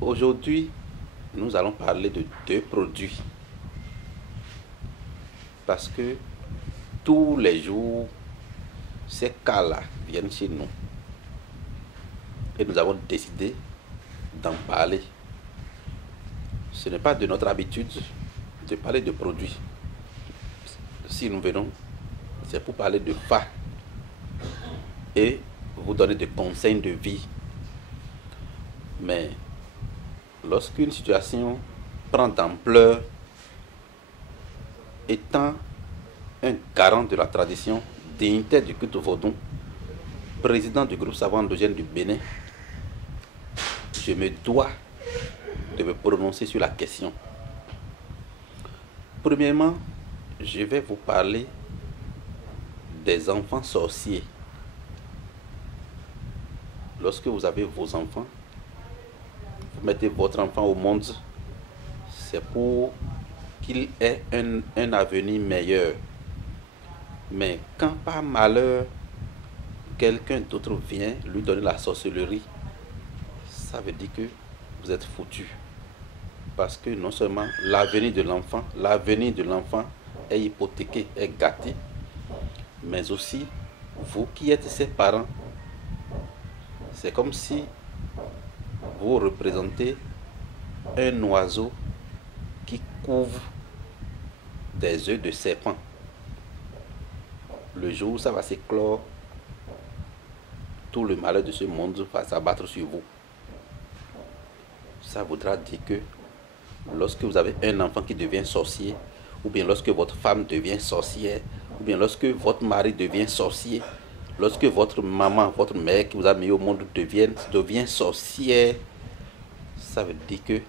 Aujourd'hui, nous allons parler de deux produits parce que tous les jours, ces cas-là viennent chez nous et nous avons décidé d'en parler. Ce n'est pas de notre habitude de parler de produits. Si nous venons, c'est pour parler de cas et vous donner des conseils de vie. Mais lorsqu'une situation prend d'ampleur, étant un garant de la tradition, dignitaire du culte vaudou, président du groupe savant endogène du Bénin, je me dois de me prononcer sur la question. Premièrement, je vais vous parler des enfants sorciers. Lorsque vous avez vos enfants, vous mettez votre enfant au monde, c'est pour qu'il ait un avenir meilleur. Mais quand par malheur, quelqu'un d'autre vient lui donner la sorcellerie, ça veut dire que vous êtes foutu. Parce que non seulement l'avenir de l'enfant est hypothéqué, est gâté, mais aussi vous qui êtes ses parents, c'est comme si vous représentez un oiseau qui couvre des œufs de serpent. Le jour où ça va s'éclore, tout le malheur de ce monde va s'abattre sur vous. Ça voudra dire que lorsque vous avez un enfant qui devient sorcier, ou bien lorsque votre femme devient sorcière, ou bien lorsque votre mari devient sorcier, lorsque votre maman, votre mère qui vous a mis au monde devient sorcière, ça veut dire que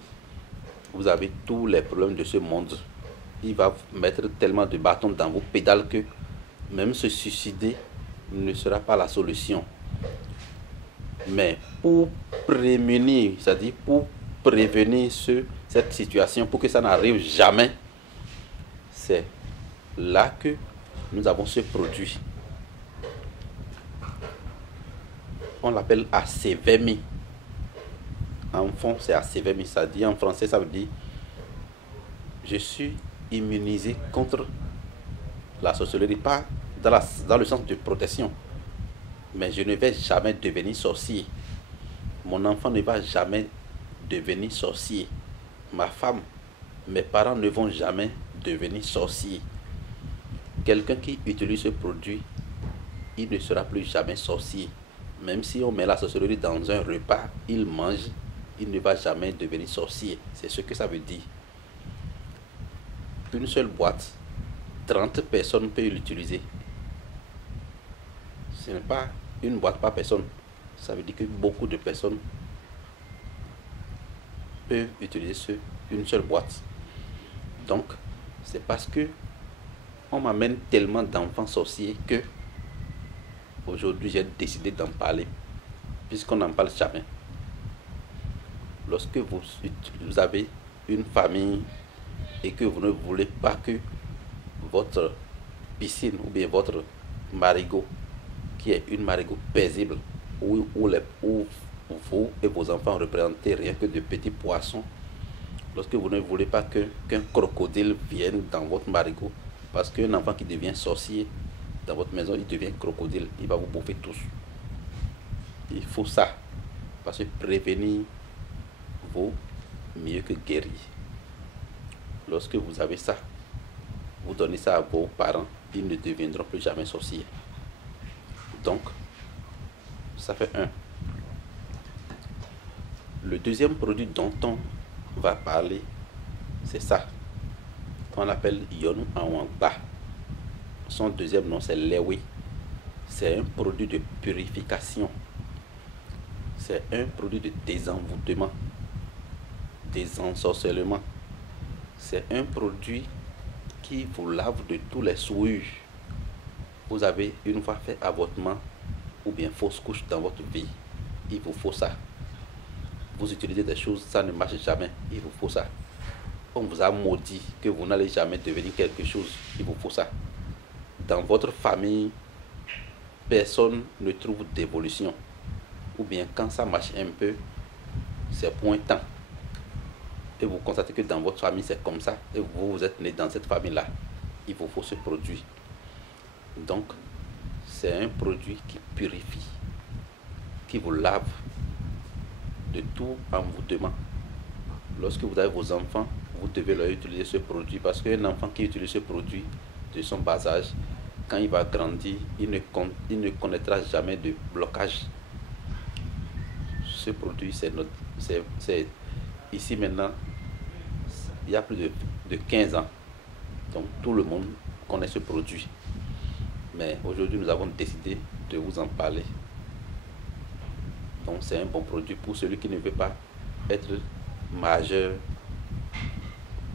vous avez tous les problèmes de ce monde. Il va mettre tellement de bâtons dans vos pédales que même se suicider ne sera pas la solution. Mais pour prévenir, c'est-à-dire pour prévenir cette situation, pour que ça n'arrive jamais, c'est là que nous avons ce produit. On l'appelle ACVMI. En fond, c'est ACVMI. Ça dit en français, ça veut dire je suis immunisé contre la sorcellerie, pas dans le sens de protection. Mais je ne vais jamais devenir sorcier. Mon enfant ne va jamais devenir sorcier. Ma femme, mes parents ne vont jamais devenir sorcier. Quelqu'un qui utilise ce produit, il ne sera plus jamais sorcier. Même si on met la sorcellerie dans un repas, il mange, il ne va jamais devenir sorcier. C'est ce que ça veut dire. Une seule boîte, 30 personnes peuvent l'utiliser. Ce n'est pas une boîte par personne. Ça veut dire que beaucoup de personnes peuvent utiliser une seule boîte. Donc, c'est parce que on m'amène tellement d'enfants sorciers que aujourd'hui j'ai décidé d'en parler, puisqu'on n'en parle jamais. Lorsque vous avez une famille et que vous ne voulez pas que votre piscine ou bien votre marigot, qui est une marigot paisible, où vous et vos enfants représentez rien que de petits poissons, lorsque vous ne voulez pas qu'un crocodile vienne dans votre marigot, parce qu'un enfant qui devient sorcier dans votre maison, il devient crocodile, il va vous bouffer tous. Il faut ça, parce que prévenir vaut mieux que guérir. Lorsque vous avez ça, vous donnez ça à vos parents, ils ne deviendront plus jamais sorciers. Donc, ça fait un. Le deuxième produit dont on va parler, c'est ça. On l'appelle Yonu Awangba. Son deuxième nom, c'est Lewi. C'est un produit de purification. C'est un produit de désenvoûtement, désensorcellement. C'est un produit qui vous lave de tous les souillures. Vous avez une fois fait avortement ou bien fausse couche dans votre vie, il vous faut ça. Vous utilisez des choses, ça ne marche jamais, il vous faut ça. On vous a maudit que vous n'allez jamais devenir quelque chose, il vous faut ça. Dans votre famille, personne ne trouve d'évolution. Ou bien quand ça marche un peu, c'est pour un temps. et vous constatez que dans votre famille c'est comme ça, et vous êtes né dans cette famille-là, il vous faut ce produit. Donc, c'est un produit qui purifie, qui vous lave de tout envoûtement. Lorsque vous avez vos enfants, vous devez leur utiliser ce produit, parce qu'un enfant qui utilise ce produit de son bas âge, quand il va grandir, il ne connaîtra jamais de blocage. Ce produit, c'est ici maintenant, il y a plus de 15 ans. Donc tout le monde connaît ce produit. Mais aujourd'hui, nous avons décidé de vous en parler. Donc c'est un bon produit pour celui qui ne veut pas être majeur,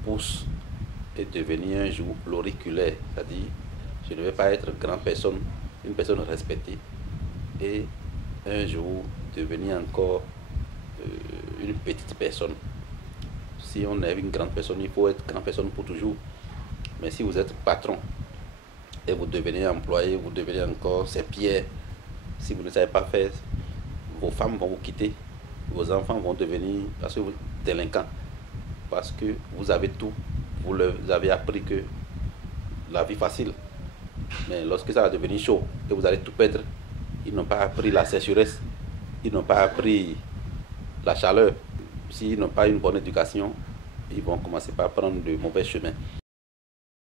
pousse et devenir un jour l'auriculaire, c'est-à-dire je ne vais pas être une personne respectée, et un jour devenir encore une petite personne. Si on est une grande personne, il faut être grande personne pour toujours. Mais si vous êtes patron et vous devenez employé, vous devenez encore ses pieds, si vous ne savez pas faire, vos femmes vont vous quitter, vos enfants vont devenir parce que vous délinquants, parce que vous avez tout, vous leur avez appris que la vie facile. Mais lorsque ça va devenir chaud et vous allez tout perdre, ils n'ont pas appris la sécheresse, ils n'ont pas appris la chaleur. S'ils n'ont pas une bonne éducation, ils vont commencer par prendre de mauvais chemins.